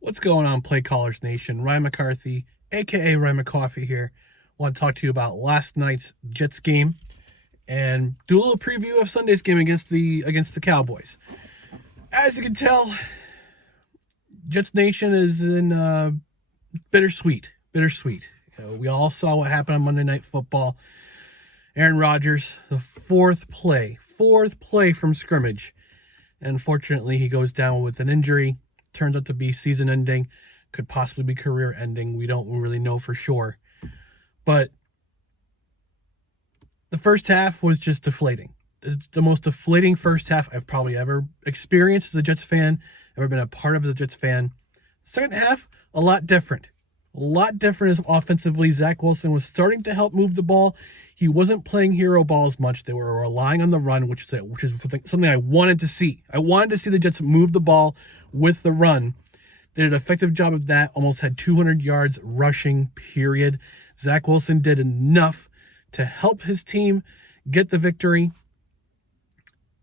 What's going on, Play Callers Nation? Ryan McCarthy, aka Ryan McCoffee here. I want to talk to you about last night's Jets game and do a little preview of Sunday's game against the Cowboys. As you can tell, Jets Nation is in bittersweet. We all saw what happened on Monday Night Football. Aaron Rodgers, the fourth play from scrimmage. And unfortunately, he goes down with an injury. Turns out to be season-ending, could possibly be career-ending. We don't really know for sure. But the first half was just deflating. It's the most deflating first half I've probably ever experienced as a Jets fan, ever been a part of as a Jets fan. Second half, a lot different. A lot different offensively. Zach Wilson was starting to help move the ball. He wasn't playing hero ball as much. They were relying on the run, which is something I wanted to see. I wanted to see the Jets move the ball with the run. They did an effective job of that. Almost had 200 yards rushing, period. Zach Wilson did enough to help his team get the victory.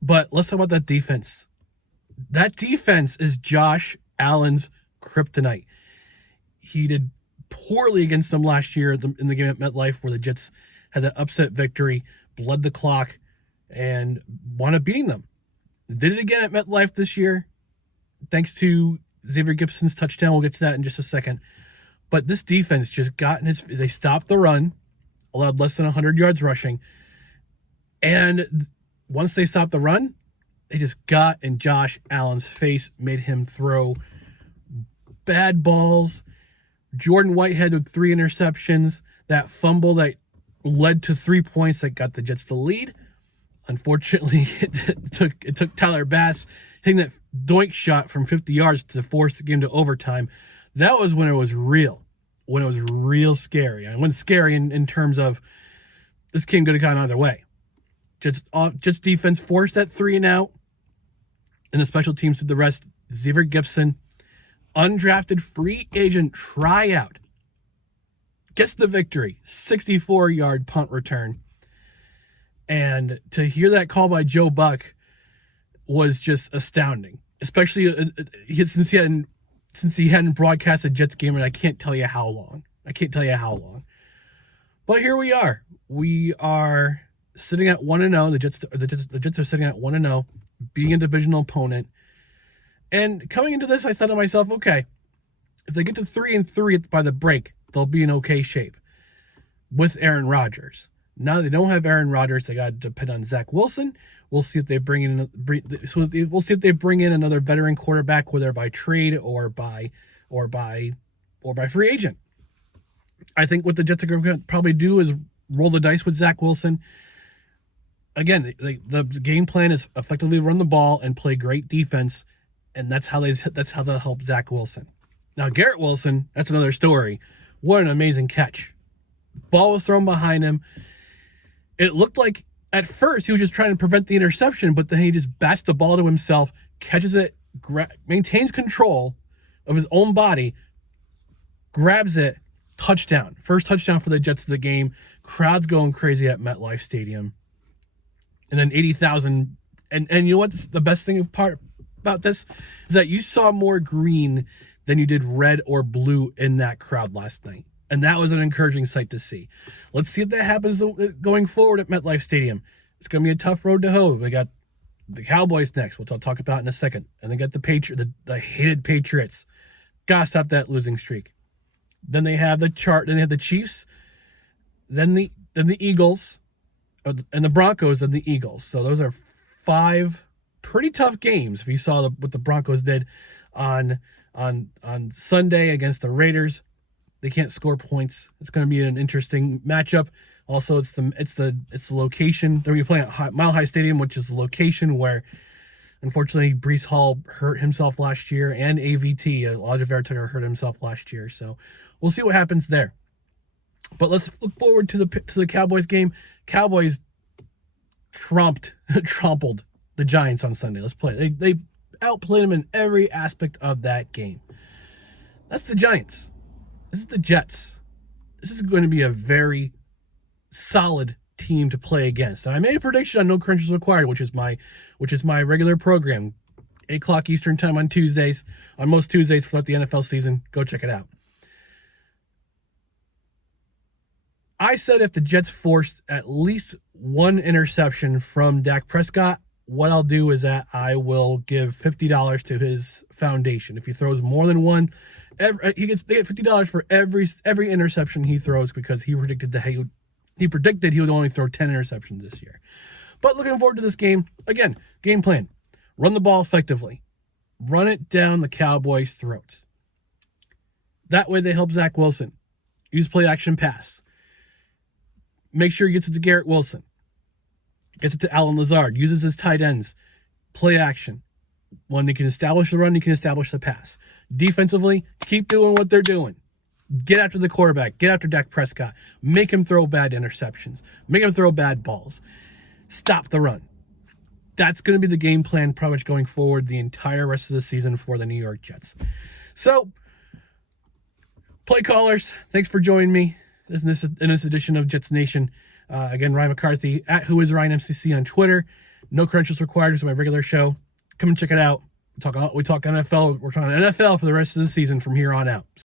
But let's talk about that defense. That defense is Josh Allen's kryptonite. He did poorly against them last year in the game at MetLife, where the Jets had that upset victory, bled the clock, and wound up beating them. They did it again at MetLife this year, thanks to Xavier Gipson's touchdown. We'll get to that in just a second. But this defense just they stopped the run, allowed less than 100 yards rushing. And once they stopped the run, they just got in Josh Allen's face, made him throw bad balls. Jordan Whitehead with 3 interceptions. That fumble that led to 3 points that got the Jets the lead. Unfortunately, it took Tyler Bass hitting that doink shot from 50 yards to force the game to overtime. That was when it was real. When it was real scary. And when scary in terms of this game could have gone either way. Jets defense forced that 3-and-out. And the special teams did the rest. Xavier Gipson, undrafted free agent tryout, gets the victory. 64-yard punt return. And to hear that call by Joe Buck was just astounding, especially since he hadn't broadcast a Jets game, and I can't tell you how long. But here we are. We are sitting at 1-0. The Jets are sitting at 1-0, being a divisional opponent. And coming into this, I thought to myself, okay, if they get to 3-3 by the break, they'll be in okay shape with Aaron Rodgers. Now they don't have Aaron Rodgers. They got to depend on Zach Wilson. We'll see if they bring in another veteran quarterback, whether by trade or by free agent. I think what the Jets are going to probably do is roll the dice with Zach Wilson. Again, the game plan is effectively run the ball and play great defense, and that's how they'll help Zach Wilson. Now Garrett Wilson, that's another story. What an amazing catch! Ball was thrown behind him. It looked like at first he was just trying to prevent the interception, but then he just bats the ball to himself, catches it, maintains control of his own body, grabs it, touchdown. First touchdown for the Jets of the game. Crowd's going crazy at MetLife Stadium. And then 80,000. And you know what's the best thing about this? Is that you saw more green than you did red or blue in that crowd last night. And that was an encouraging sight to see. Let's see if that happens going forward at MetLife Stadium. It's going to be a tough road to hoe. We got the Cowboys next, which I'll talk about in a second. And they got the hated Patriots. Gotta stop that losing streak. Then they have the Chiefs. Then the Eagles. And the Broncos and the Eagles. So those are 5 pretty tough games. If you saw what the Broncos did on Sunday against the Raiders. They can't score points. It's going to be an interesting matchup. Also, it's the location. They're going to be playing at Mile High Stadium, which is the location where, unfortunately, Breece Hall hurt himself last year, and AVT, Elijah Vera Tucker, hurt himself last year. So we'll see what happens there. But let's look forward to the Cowboys game. Cowboys trampled the Giants on Sunday. Let's play. They outplayed them in every aspect of that game. That's the Giants. This is the Jets. This is going to be a very solid team to play against. And I made a prediction on No Crunches Required, which is my regular program. 8 o'clock Eastern time on Tuesdays, on most Tuesdays throughout the NFL season. Go check it out. I said if the Jets forced at least one interception from Dak Prescott, what I'll do is that I will give $50 to his foundation. If he throws more than one, they get $50 for every interception he throws, because he predicted he would only throw 10 interceptions this year. But looking forward to this game. Again, game plan. Run the ball effectively. Run it down the Cowboys' throats. That way they help Zach Wilson. Use play action pass. Make sure he gets it to Garrett Wilson. Gets it to Allen Lazard. Uses his tight ends. Play action. When they can establish the run, you can establish the pass. Defensively, keep doing what they're doing. Get after the quarterback. Get after Dak Prescott. Make him throw bad interceptions. Make him throw bad balls. Stop the run. That's going to be the game plan pretty much going forward the entire rest of the season for the New York Jets. So, play callers, thanks for joining me in this edition of Jets Nation. Again, Ryan McCarthy at WhoIsRyanMCC on Twitter. No credentials required. It's my regular show. Come and check it out. We talk NFL. We're talking NFL for the rest of the season from here on out.